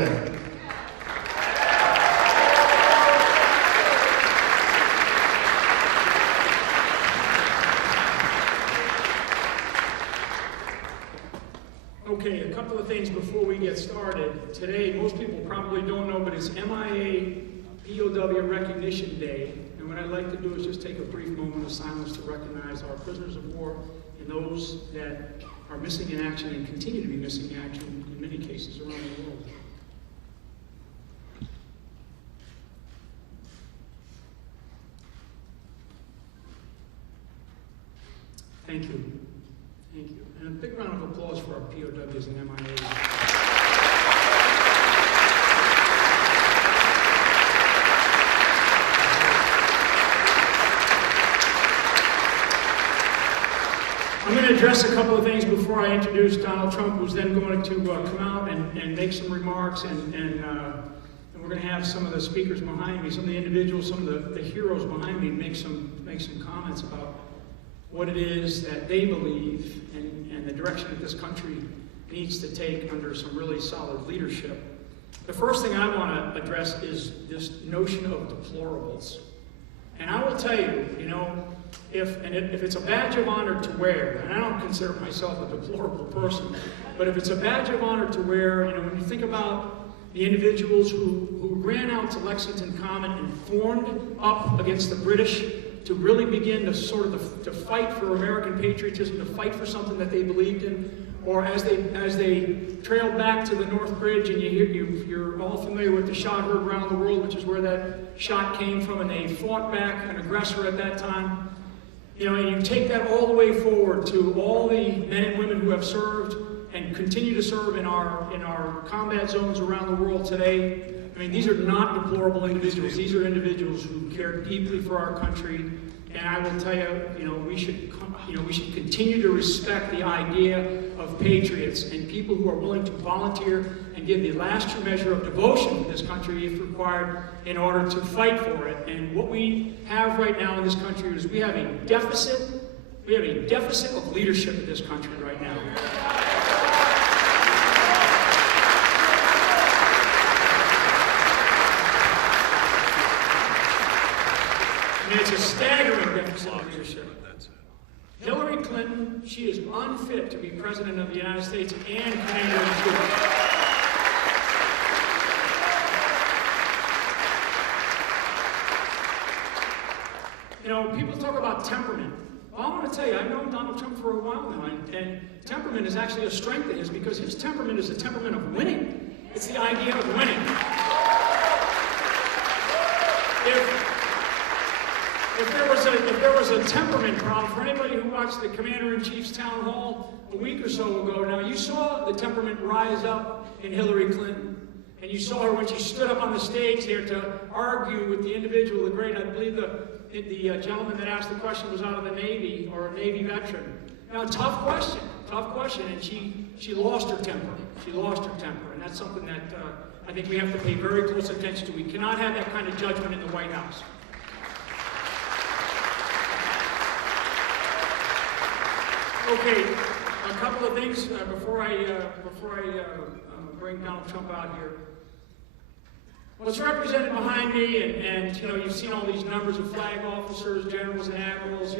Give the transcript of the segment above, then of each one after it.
Clinton. Okay, a couple of things before we get started. Today, most people probably don't know, but it's MIA POW Recognition Day. And what I'd like to do is just take a brief moment of silence to recognize our prisoners of war and those that are missing in action and continue to be missing in action in many cases around the world. Thank you. Thank you. And a big round of applause for our POWs and MIAs. I'm going to address a couple of things before I introduce Donald Trump, who's then going to come out and make some remarks, and we're going to have some of the speakers behind me, some of the individuals, some of the heroes behind me make some comments about what it is that they believe and the direction that this country needs to take under some really solid leadership. The first thing I want to address is this notion of deplorables. And I will tell you, if it's a badge of honor to wear, and I don't consider myself a deplorable person, but if it's a badge of honor to wear, when you think about the individuals who ran out to Lexington Common and formed up against the British to really begin to fight for American patriotism, to fight for something that they believed in, or as they trailed back to the North Bridge, and you're all familiar with the shot heard around the world, which is where that shot came from, and they fought back an aggressor at that time. And you take that all the way forward to all the men and women who have served and continue to serve in our combat zones around the world today. These are not deplorable individuals. These are individuals who care deeply for our country. And I will tell you, we should continue to respect the idea of patriots and people who are willing to volunteer and give the last true measure of devotion to this country if required in order to fight for it. And what we have right now in this country is we have a deficit of leadership in this country right now. It's a staggering deficit of leadership. Hillary Clinton, she is unfit to be president of the United States and commander-in-chief. People talk about temperament. Well, I want to tell you, I've known Donald Trump for a while now, and temperament is actually a strength of his because his temperament is a temperament of winning. It's the idea of winning. If there was a temperament problem, for anybody who watched the Commander-in-Chief's town hall a week or so ago, now you saw the temperament rise up in Hillary Clinton, and you saw her when she stood up on the stage there to argue with the individual, the great, I believe the gentleman that asked the question was out of the Navy, or a Navy veteran. Now, tough question, and she lost her temper. She lost her temper, and that's something that I think we have to pay very close attention to. We cannot have that kind of judgment in the White House. Okay, a couple of things before I bring Donald Trump out here. What's represented behind me, and you've seen all these numbers of flag officers, generals, and admirals.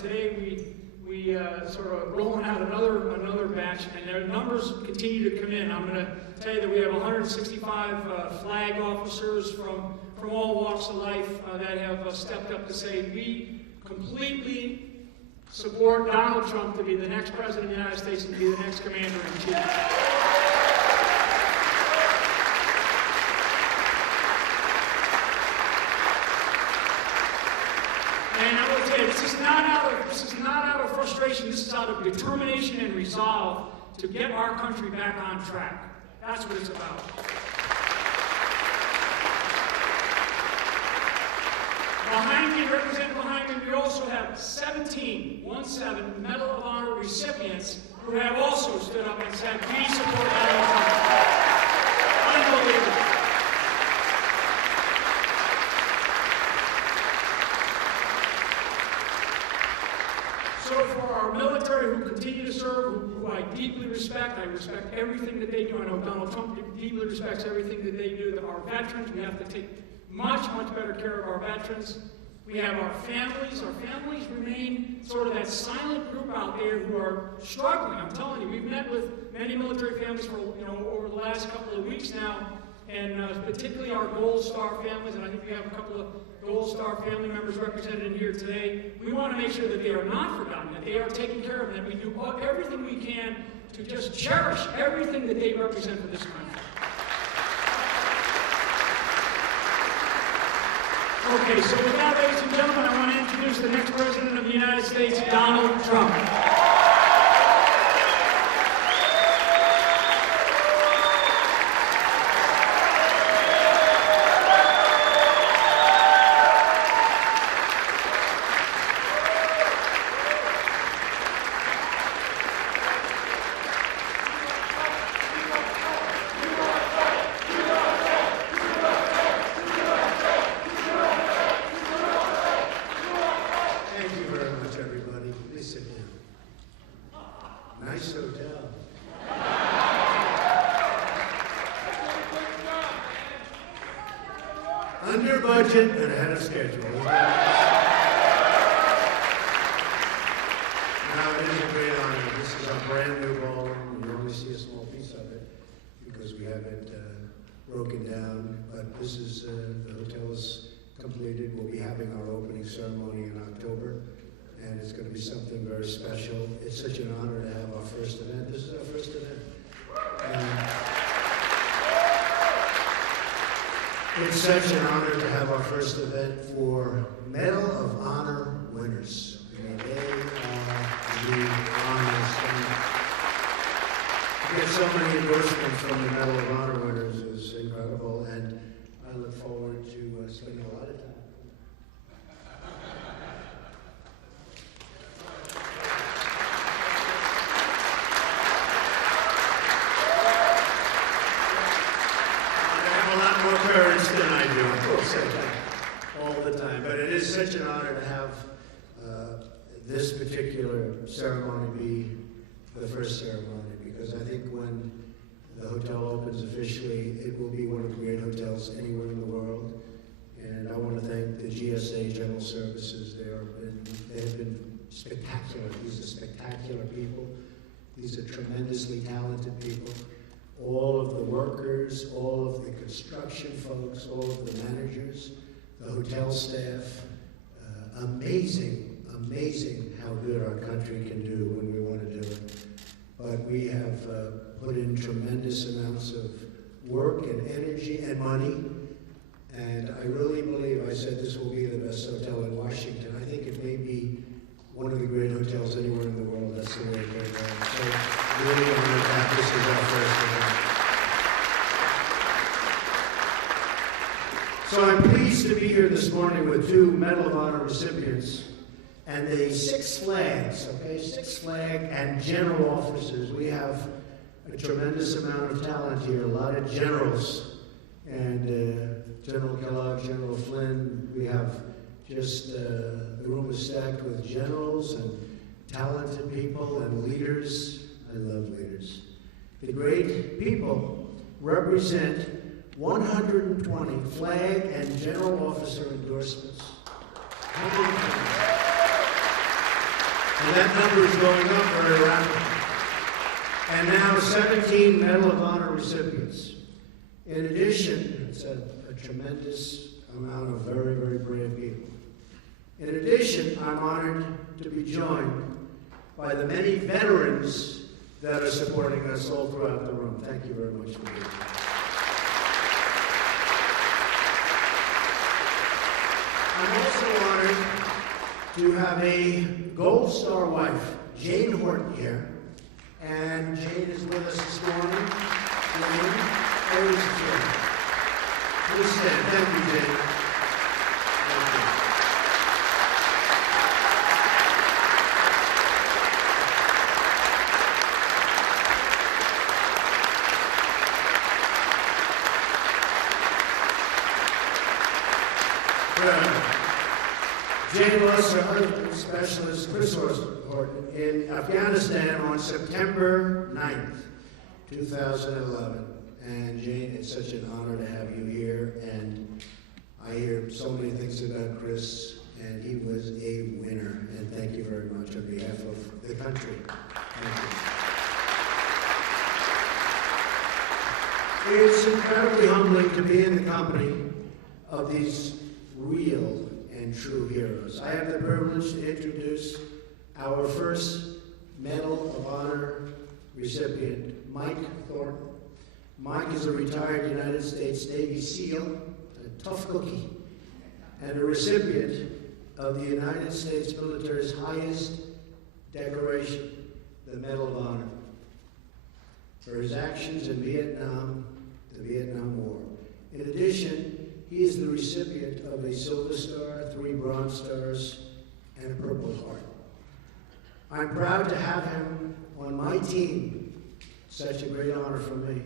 Today we sort of rolling out another batch, and their numbers continue to come in. I'm going to tell you that we have 165 flag officers from all walks of life that have stepped up to say we completely support Donald Trump to be the next president of the United States and be the next commander-in-chief. And I will tell you, this is not out of frustration. This is out of determination and resolve to get our country back on track. That's what it's about. Represented behind me, we also have 17 Medal of Honor recipients who have also stood up and said, we support Donald Trump. Unbelievable. So for our military who continue to serve, who I deeply respect, I respect everything that they do. I know Donald Trump deeply respects everything that they do. Our veterans, we have to take much, much better care of our veterans. We have our families. Our families remain sort of that silent group out there who are struggling. I'm telling you, we've met with many military families for, over the last couple of weeks now, and particularly our Gold Star families, and I think we have a couple of Gold Star family members represented in here today. We want to make sure that they are not forgotten, that they are taken care of, and that we do everything we can to just cherish everything that they represent for this country. Okay, so with that, ladies and gentlemen, I want to introduce the next President of the United States, Donald Trump. Nice hotel. Under budget and ahead of schedule. Now, it is a great honor. This is our brand new ballroom. You only see a small piece of it because we have it broken down. But this is, the hotel is completed. We'll be having our opening ceremony in October. And it's going to be something very special. It's such an honor to have our first event. This is our first event. It's such an honor to have our first event for Medal of Honor winners. I mean, they are the honors. And to get so many endorsements from the Medal of Honor winners is incredible, and I look forward to spending a lot of time. Than I do. I will say that all the time. But it is such an honor to have this particular ceremony be the first ceremony, because I think when the hotel opens officially, it will be one of the great hotels anywhere in the world. And I want to thank the GSA General Services. They have been spectacular. These are spectacular people. These are tremendously talented people. All of the workers, all of the construction folks, all of the managers, the hotel staff. Amazing how good our country can do when we want to do it. But we have put in tremendous amounts of work and energy and money. And I really believe, I said this will be the best hotel in Washington. I think it may be one of the great hotels anywhere in the world. That's the way it goes on. So really honored that this is our first event. So I'm pleased to be here this morning with two Medal of Honor recipients and the Six Flags, okay? Six Flag and general officers. We have a tremendous amount of talent here, a lot of generals. And General Kellogg, General Flynn, we have just, the room is stacked with generals and talented people and leaders. I love leaders. The great people represent 120 flag and general officer endorsements. 120. And that number is going up very rapidly. And now 17 Medal of Honor recipients. In addition, it's a tremendous amount of very, very brave people. In addition, I'm honored to be joined by the many veterans that are supporting us all throughout the room. Thank you very much for being here. I'm also honored to have a Gold Star wife, Jane Horton, here. And Jane is with us this morning. Jane, where is Jane? Please stand. Thank you, Jane. Thank you. Jane lost her husband, Specialist Chris Horton, in Afghanistan on September 9th, 2011. And Jane, it's such an honor to have you here. And I hear so many things about Chris, and he was a winner. And thank you very much on behalf of the country. Thank you. It's incredibly humbling to be in the company of these real and true heroes. I have the privilege to introduce our first Medal of Honor recipient, Mike Thornton. Mike is a retired United States Navy SEAL, a tough cookie, and a recipient of the United States military's highest decoration, the Medal of Honor, for his actions in Vietnam, the Vietnam War. In addition, he is the recipient of a Silver Star, 3 Bronze Stars, and a Purple Heart. I'm proud to have him on my team. Such a great honor for me.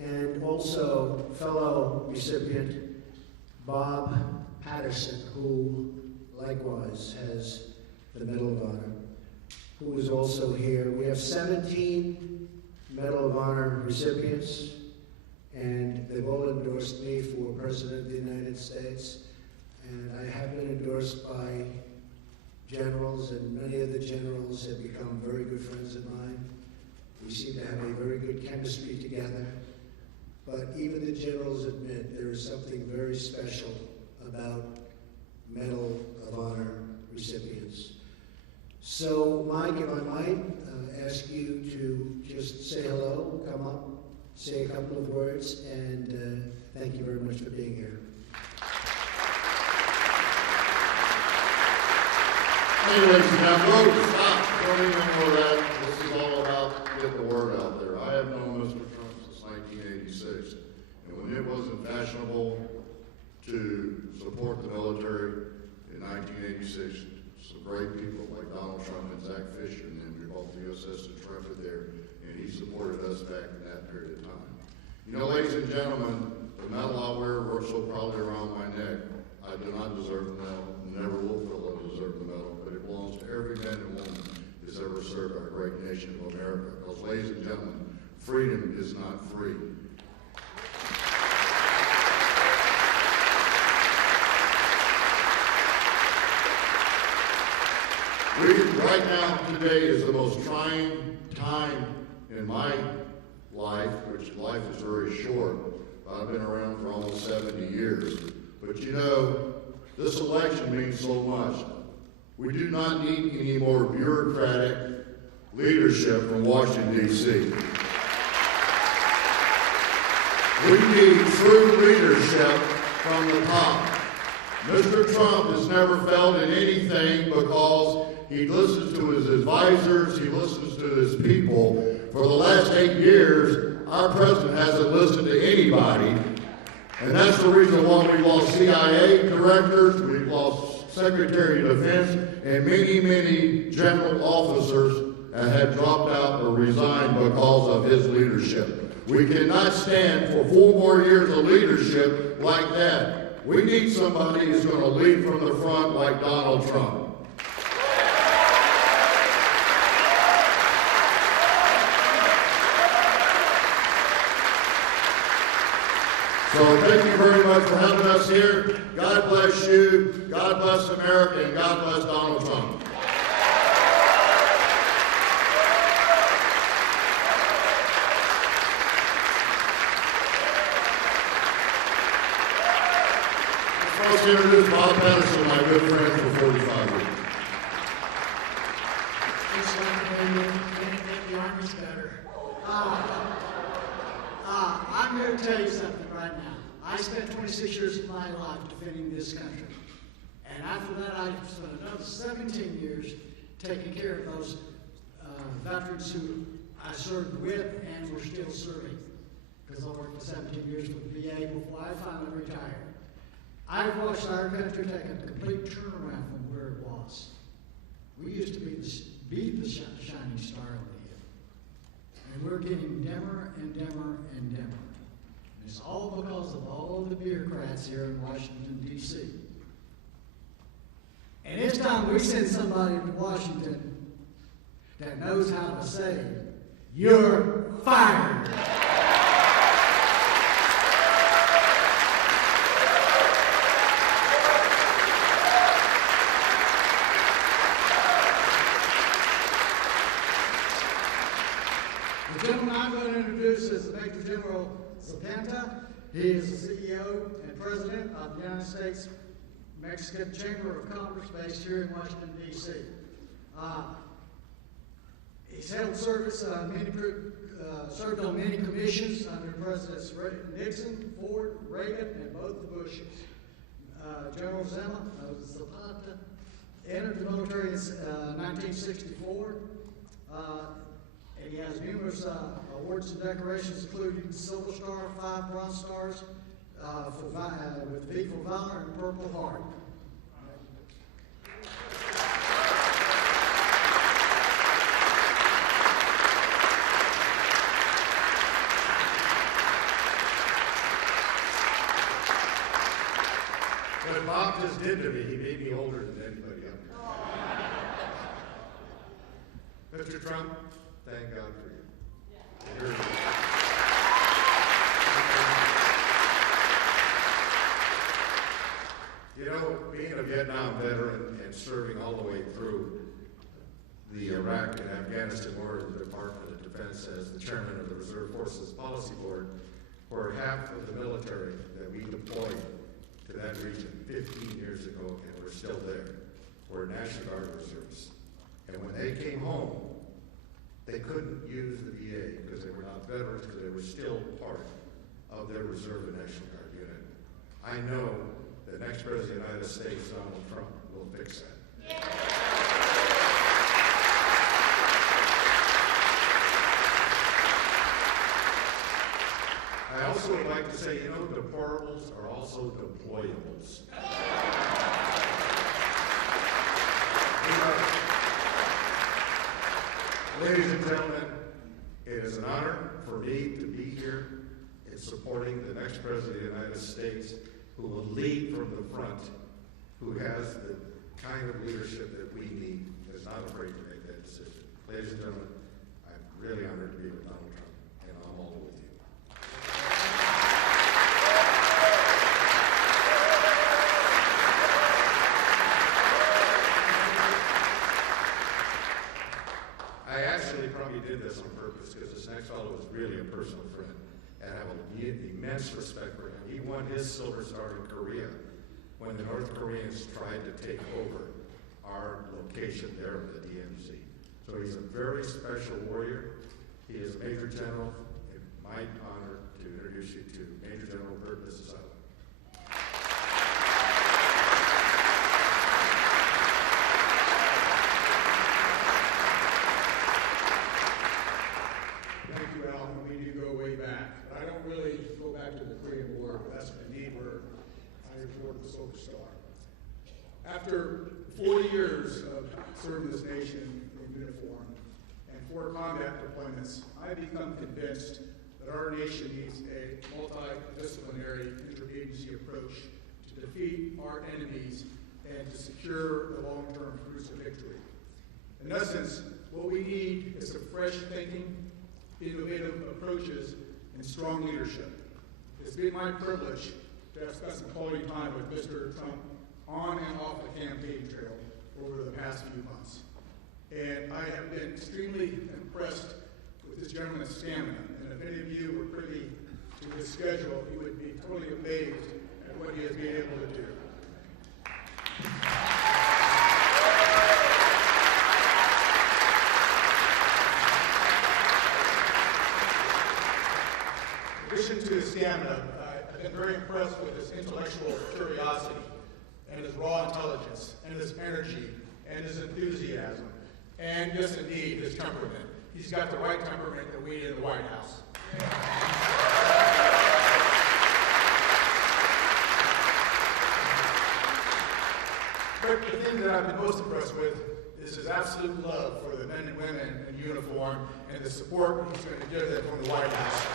And also fellow recipient Bob Patterson, who likewise has the Medal of Honor, who is also here. We have 17 Medal of Honor recipients, and they've all endorsed me for President of the United States. And I have been endorsed by generals, and many of the generals have become very good friends of mine. We seem to have a very good chemistry together. But even the generals admit there is something very special about Medal of Honor recipients. So, Mike, if I might ask you to just say hello, come up, say a couple of words, and thank you very much for being here. Anyways, now folks, stop. Don't even know that. This is all about getting the word out there. I have known Mr. Trump since 1986. And when it wasn't fashionable to support the military in 1986, some great people like Donald Trump and Zach Fisher, and then we bought the USS Intrepid there, and he supported us back in that period of time. You know, ladies and gentlemen, the medal I wear so proudly around my neck, I do not deserve the medal, never will feel I deserve the medal, but it belongs to every man and woman who's ever served our great nation of America. Because, ladies and gentlemen, freedom is not free. Right now, today is the most trying time in my life, which life is very short. I've been around for almost 70 years. But you know, this election means so much. We do not need any more bureaucratic leadership from Washington, D.C. We need true leadership from the top. Mr. Trump has never failed in anything because he listens to his advisors, he listens to his people. For the last 8 years, our president hasn't listened to anybody. And that's the reason why we lost CIA directors, we've lost Secretary of Defense, and many, many general officers have dropped out or resigned because of his leadership. We cannot stand for 4 more years of leadership like that. We need somebody who's going to lead from the front like Donald Trump. So thank you very much for having us here. God bless you, God bless America, and God bless Donald Trump. Let's introduce Bob Patterson, my good friend for 45 years. It's like the Army's better. I'm here to tell you something right now. I spent 26 years of my life defending this country. And after that, I spent another 17 years taking care of those veterans who I served with and were still serving. Because I worked for 17 years with the VA before I finally retired. I've watched our country take a complete turnaround from where it was. We used to be the shining star of the hill. And we're getting dimmer and dimmer and dimmer. And it's all because of all the bureaucrats here in Washington, D.C. And it's time we send somebody to Washington that knows how to say, "You're fired." He is the CEO and President of the United States Mexican Chamber of Commerce based here in Washington, D.C. He's held service served on many commissions under Presidents Nixon, Ford, Reagan, and both the Bushes. General Zapata entered the military in 1964, and he has numerous awards and decorations, including Silver Star, 5 Bronze Stars, with V for Valor and Purple Heart. What Bob just did to me, he made me older than anybody up here. Mr. Trump, thank God for you. You know, being a Vietnam veteran and serving all the way through the Iraq and Afghanistan war in the Department of Defense as the chairman of the Reserve Forces Policy Board, for half of the military that we deployed to that region 15 years ago, and we're still there. We're National Guard reserves. And when they came home, they couldn't use the VA because they were not veterans, because they were still part of their reserve and National Guard unit. I know the next President of the United States, Donald Trump, will fix that. I also would like to say, you know, deplorables are also deployables. Ladies and gentlemen, it is an honor for me to be here in supporting the next President of the United States who will lead from the front, who has the kind of leadership that we need, is not afraid to make that decision. Ladies and gentlemen, I'm really honored to be with Donald Trump, and I'm all with you. I actually probably did this on purpose because this next fellow is really a personal friend, and I have an immense respect for him. He won his Silver Star in Korea when the North Koreans tried to take over our location there in the DMZ. So he's a very special warrior. He is a Major General. It's my honor to introduce you to Major General Bert Mississauga. Thank you, Al. We do go way back. I don't really go back to the Korean War, but that's indeed where I awarded the Silver Star. After 40 years of serving this nation in uniform and 4 combat deployments, I've become convinced that our nation needs a multidisciplinary interagency approach to defeat our enemies and to secure the long-term fruits of victory. In essence, what we need is some fresh thinking, innovative approaches, and strong leadership. It's been my privilege to have spent some quality time with Mr. Trump on and off the campaign trail over the past few months. And I have been extremely impressed with this gentleman's stamina. And if any of you were privy to his schedule, you would be totally amazed at what he has been able to do. In addition to his stamina, I've been very impressed with his intellectual curiosity and his raw intelligence and his energy and his enthusiasm and, yes, indeed, his temperament. He's got the right temperament that we need in the White House. But the thing that I've been most impressed with is his absolute love for the men and women in uniform and the support he's going to give them from the White House.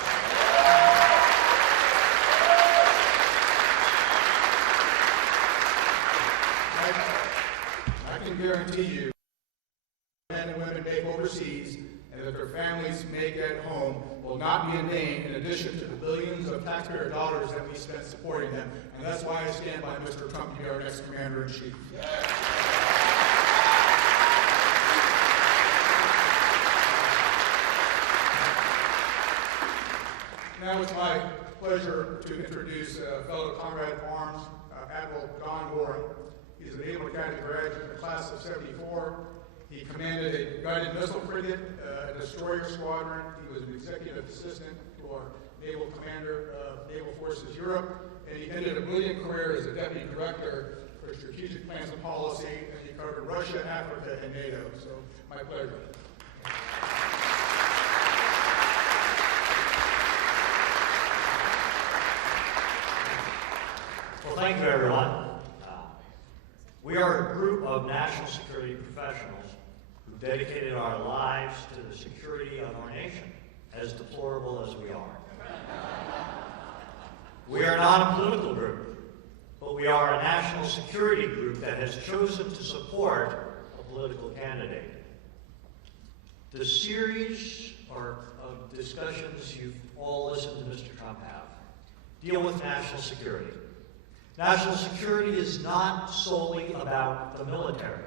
I can guarantee you men and women make overseas and that their families make at home will not be in vain, in addition to the billions of taxpayer dollars that we spent supporting them. And that's why I stand by Mr. Trump to be our next commander-in-chief. Now it's my pleasure to introduce fellow comrade of arms, Admiral Don Warren. He's an Naval Academy graduate in the class of '74. He commanded a guided missile frigate, a destroyer squadron. He was an executive assistant to our naval commander of Naval Forces Europe, and he ended a brilliant career as a deputy director for strategic plans and policy, and he covered Russia, Africa, and NATO. So, my pleasure. Well, thank you, everyone. We are a group of national security professionals who dedicated our lives to the security of our nation, as deplorable as we are. We are not a political group, but we are a national security group that has chosen to support a political candidate. The series of discussions you've all listened to Mr. Trump have deal with national security. National security is not solely about the military.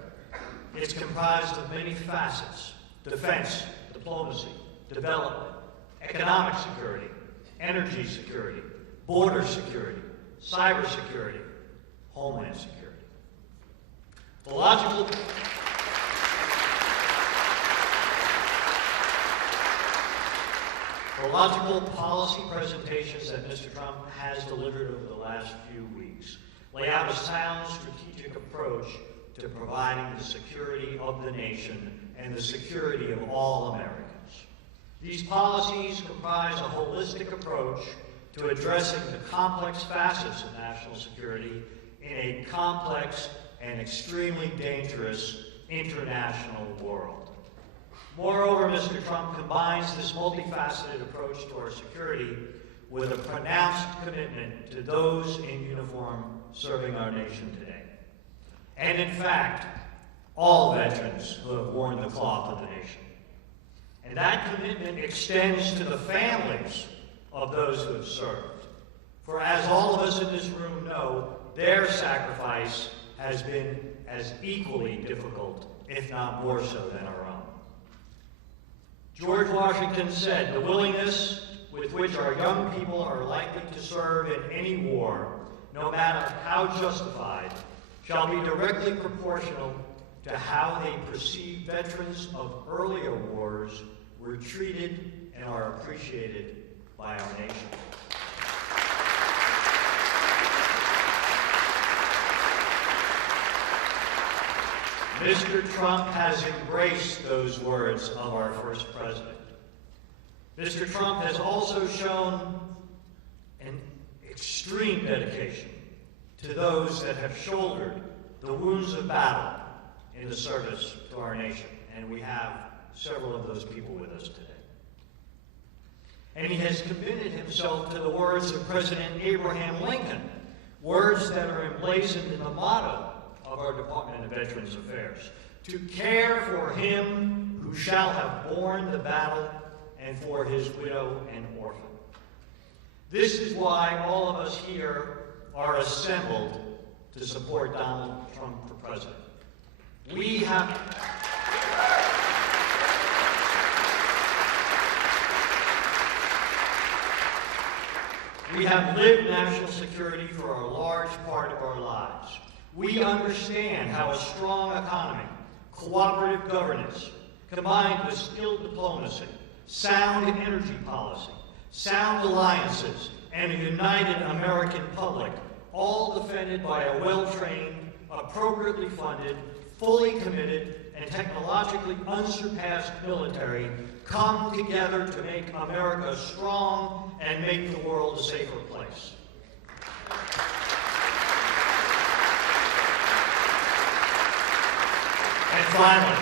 It's comprised of many facets: defense, diplomacy, development, economic security, energy security, border security, cyber security, homeland security. The logical policy presentations that Mr. Trump has delivered over the last few weeks lay out a sound strategic approach to providing the security of the nation and the security of all Americans. These policies comprise a holistic approach to addressing the complex facets of national security in a complex and extremely dangerous international world. Moreover, Mr. Trump combines this multifaceted approach to our security with a pronounced commitment to those in uniform serving our nation today. And in fact, all veterans who have worn the cloth of the nation. And that commitment extends to the families of those who have served. For as all of us in this room know, their sacrifice has been as equally difficult, if not more so, than our own. George Washington said, "The willingness with which our young people are likely to serve in any war, no matter how justified, shall be directly proportional to how they perceive veterans of earlier wars were treated and are appreciated by our nation." Mr. Trump has embraced those words of our first president. Mr. Trump has also shown an extreme dedication to those that have shouldered the wounds of battle in the service to our nation, and we have several of those people with us today. And he has committed himself to the words of President Abraham Lincoln, words that are emblazoned in the motto of our Department of Veterans Affairs: to care for him who shall have borne the battle and for his widow and orphan. This is why all of us here are assembled to support Donald Trump for president. We have lived national security for a large part of our lives. We understand how a strong economy, cooperative governance, combined with skilled diplomacy, sound energy policy, sound alliances, and a united American public, all defended by a well-trained, appropriately funded, fully committed, and technologically unsurpassed military, come together to make America strong and make the world a safer place. And finally,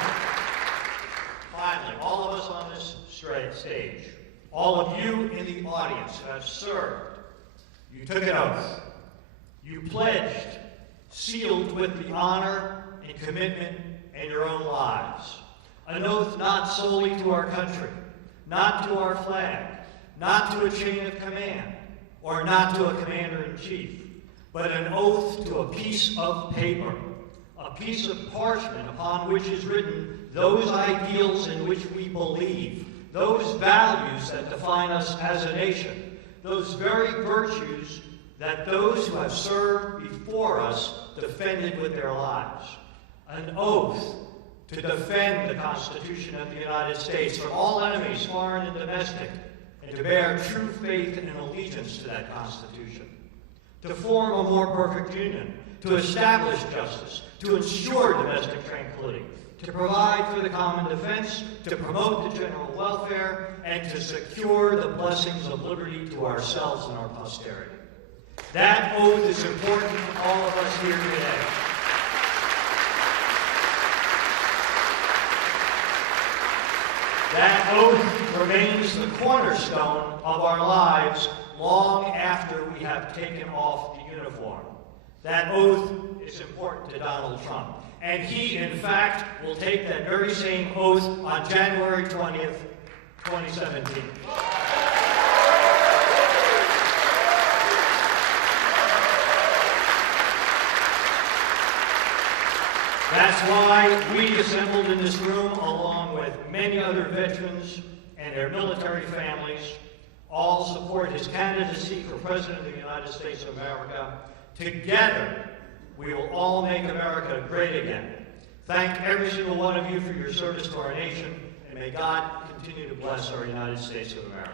all of us on this stage, all of you in the audience who have served, you took an oath. You pledged, sealed with the honor and commitment in your own lives. An oath not solely to our country, not to our flag, not to a chain of command, or not to a commander-in-chief, but an oath to a piece of paper, a piece of parchment upon which is written those ideals in which we believe, those values that define us as a nation, those very virtues that those who have served before us defended with their lives. An oath to defend the Constitution of the United States from all enemies, foreign and domestic, and to bear true faith and allegiance to that Constitution. To form a more perfect union, to establish justice, to ensure domestic tranquility, to provide for the common defense, to promote the general welfare, and to secure the blessings of liberty to ourselves and our posterity. That oath is important to all of us here today. That oath remains the cornerstone of our lives long after we have taken off the uniform. That oath is important to Donald Trump. And he, in fact, will take that very same oath on January 20th, 2017. That's why we assembled in this room, along with many other veterans and their military families, all support his candidacy for President of the United States of America. Together, we will all make America great again. Thank every single one of you for your service to our nation, and may God continue to bless our United States of America.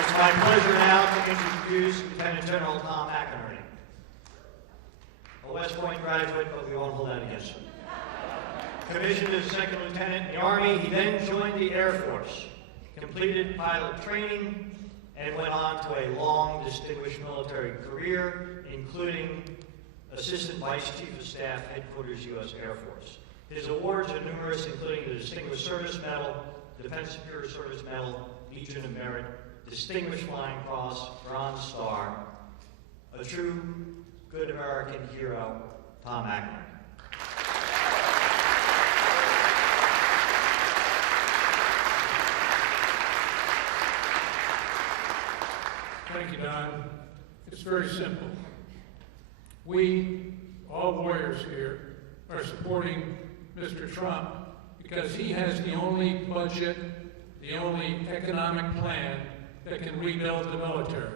It's my pleasure now to introduce Lieutenant General Tom McInerney, a West Point graduate, but we won't hold that against him. Commissioned as second lieutenant in the Army, he then joined the Air Force, completed pilot training, and went on to a long, distinguished military career, including Assistant Vice Chief of Staff, Headquarters, U.S. Air Force. His awards are numerous, including the Distinguished Service Medal, the Defense Superior Service Medal, Legion of Merit, Distinguished Flying Cross, Bronze Star, a true good American hero, Tom McInerney. Thank you, Don. It's very simple. We, all warriors here, are supporting Mr. Trump because he has the only budget, the only economic plan that can rebuild the military.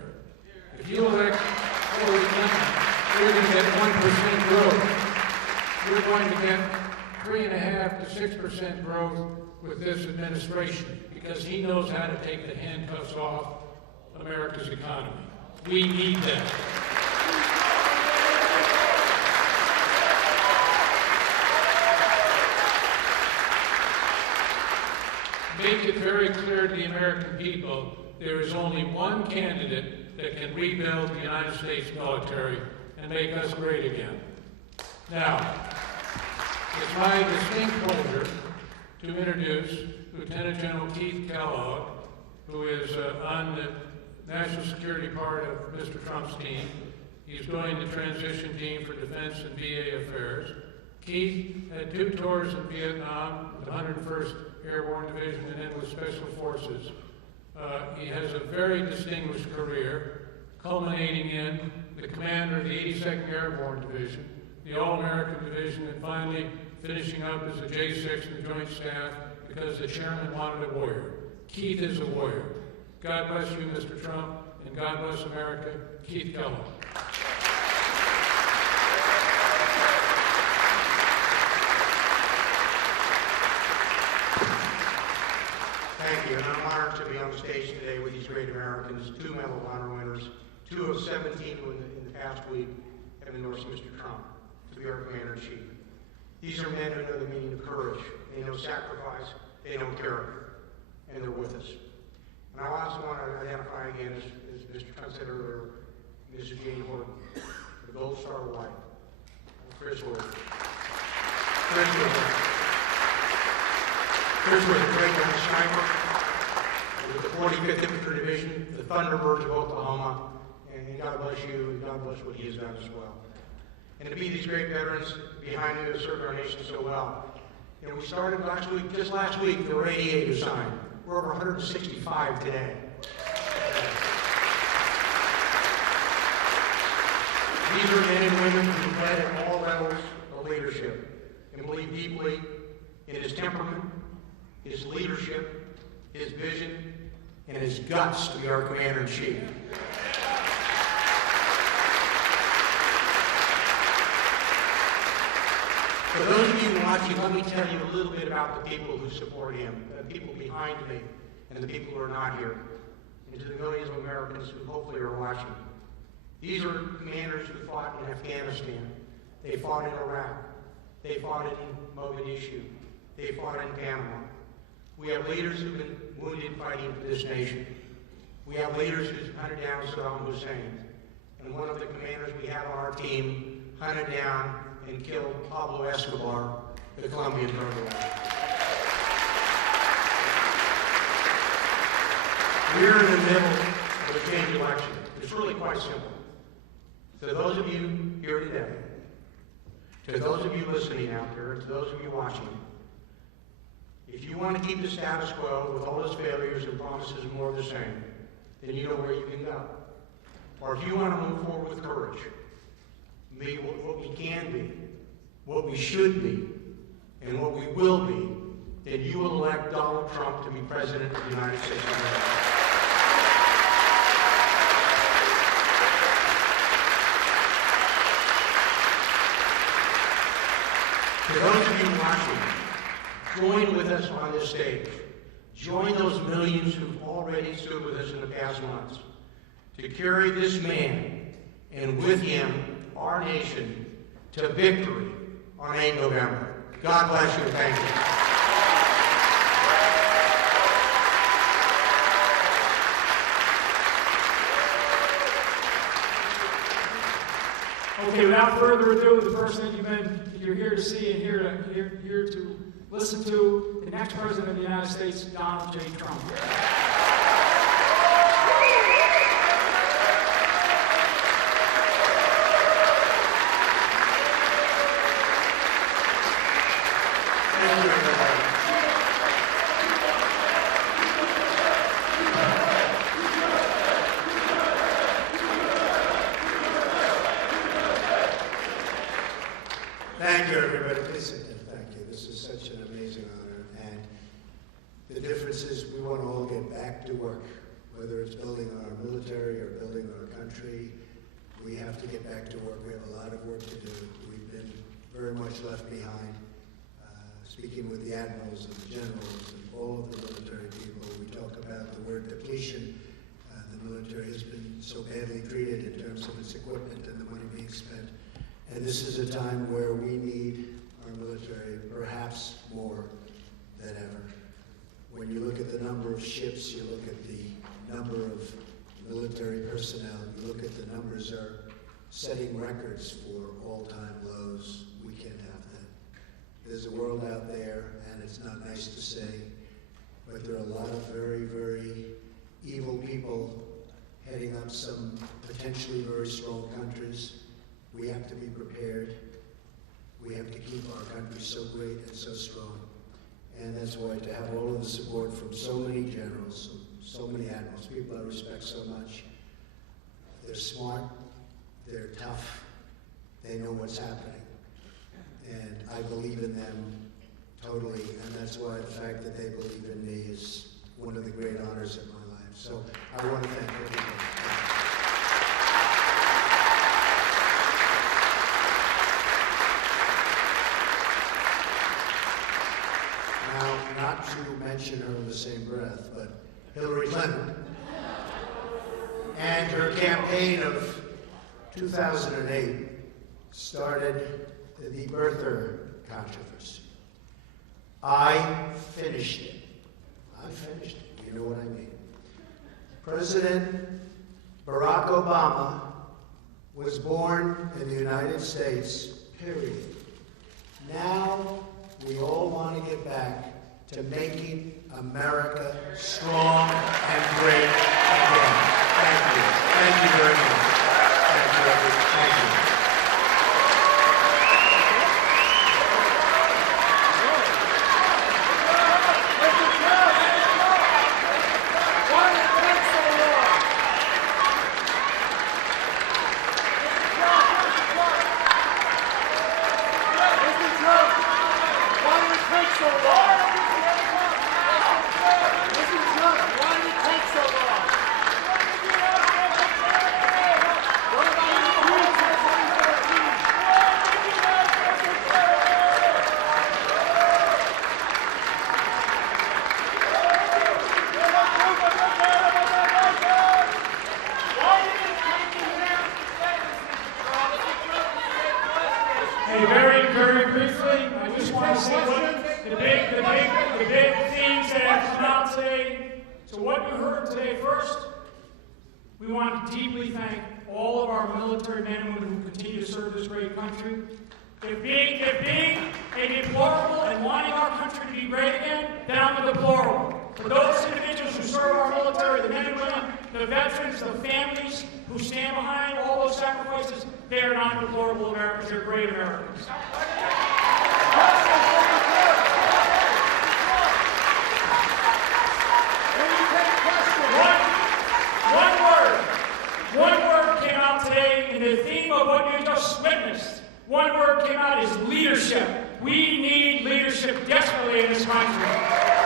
If you elect Hillary Clinton, you're going to get 1% growth. You're going to get 3.5% to 6% growth with this administration because he knows how to take the handcuffs off America's economy. We need that. Make it very clear to the American people there is only one candidate that can rebuild the United States military and make us great again. Now, it's my distinct pleasure to introduce Lieutenant General Keith Kellogg, who is on the national security part of Mr. Trump's team. He's doing the transition team for defense and VA affairs. Keith had 2 tours in Vietnam with the 101st Airborne Division and then with Special Forces. He has a very distinguished career, culminating in the commander of the 82nd Airborne Division, the All-American Division, and finally finishing up as a J6 in the Joint Staff because the chairman wanted a warrior. Keith is a warrior. God bless you, Mr. Trump, and God bless America. Keith Kellogg. Thank you, and I'm honored to be on the stage today with these great Americans, 2 Medal of Honor winners, 2 of 17 who in the past week have endorsed Mr. Trump to be our Commander-in-Chief. These are men who know the meaning of courage. They know sacrifice, they know character, and they're with us. And I also want to identify again, as Mr. Trump said earlier, Mrs. Jane Horton, the Gold Star wife, Chris Horton. Chris was a great young sniper with the 45th Infantry Division, the Thunderbirds of Oklahoma, and God bless you, and God bless what he has done as well. And to be these great veterans behind you who have served our nation so well. You know, we started last week, just last week, there were 88 who signed. We're over 165 today. These are men and women who led at all levels of leadership and believe deeply in his temperament, his leadership, his vision, and his guts to be our Commander-in-Chief. For those of you watching, let me tell you a little bit about the people who support him, the people behind me, and the people who are not here, and to the millions of Americans who hopefully are watching. These are commanders who fought in Afghanistan. They fought in Iraq. They fought in Mogadishu. They fought in Panama. We have leaders who've been wounded fighting for this nation. We have leaders who hunted down Saddam Hussein. And one of the commanders we have on our team hunted down and killed Pablo Escobar, the Colombian murderer. We're in the middle of a change election. It's really quite simple. To those of you here today, to those of you listening out there, to those of you watching, if you want to keep the status quo with all its failures and promises and more of the same, then you know where you can go. Or if you want to move forward with courage, be what we can be, what we should be, and what we will be, then you will elect Donald Trump to be President of the United States of America. For those of you watching, join with us on this stage. Join those millions who've already stood with us in the past months to carry this man, and with him, our nation, to victory on 8 November. God bless you and thank you. Okay, without further ado, the person that you're here to see and here to listen to, the next President of the United States, Donald J. Trump. Thank you, everybody. Please sit down. Thank you. This is such an amazing honor. And the difference is we want to all get back to work, whether it's building our military or building our country. We have to get back to work. We have a lot of work to do. We've been very much left behind. Speaking with the admirals and the generals and all of the military people, we talk about the word depletion. The military has been so badly treated in terms of its equipment and the money being spent. And this is a time where we need our military perhaps more than ever. When you look at the number of ships, you look at the number of military personnel, you look at the numbers are setting records for all-time lows. We can't have that. There's a world out there, and it's not nice to say, but there are a lot of very, very evil people heading up some potentially very strong countries. We have to be prepared. We have to keep our country so great and so strong. And that's why to have all of the support from so many generals, so many admirals, people I respect so much. They're smart, they're tough, they know what's happening. And I believe in them totally, and that's why the fact that they believe in me is one of the great honors of my life. So I want to thank everybody. Not to mention her in the same breath, but Hillary Clinton and her campaign of 2008 started the birther controversy. I finished it. I finished it. You know what I mean. President Barack Obama was born in the United States, period. Now we all want to get back to making America strong and great again. Thank you. Thank you very much. Thank you, everyone. Thank you. Why did it take so long? what you heard today first, we want to deeply thank all of our military men and women who continue to serve this great country. If being a deplorable and wanting our country to be great again, then I'm a deplorable. For those individuals who serve our military, the men and women, the veterans, the families who stand behind all those sacrifices, they are not deplorable Americans, they're great Americans. One word came out today in the theme of what you just witnessed. One word came out is leadership. We need leadership desperately in this country.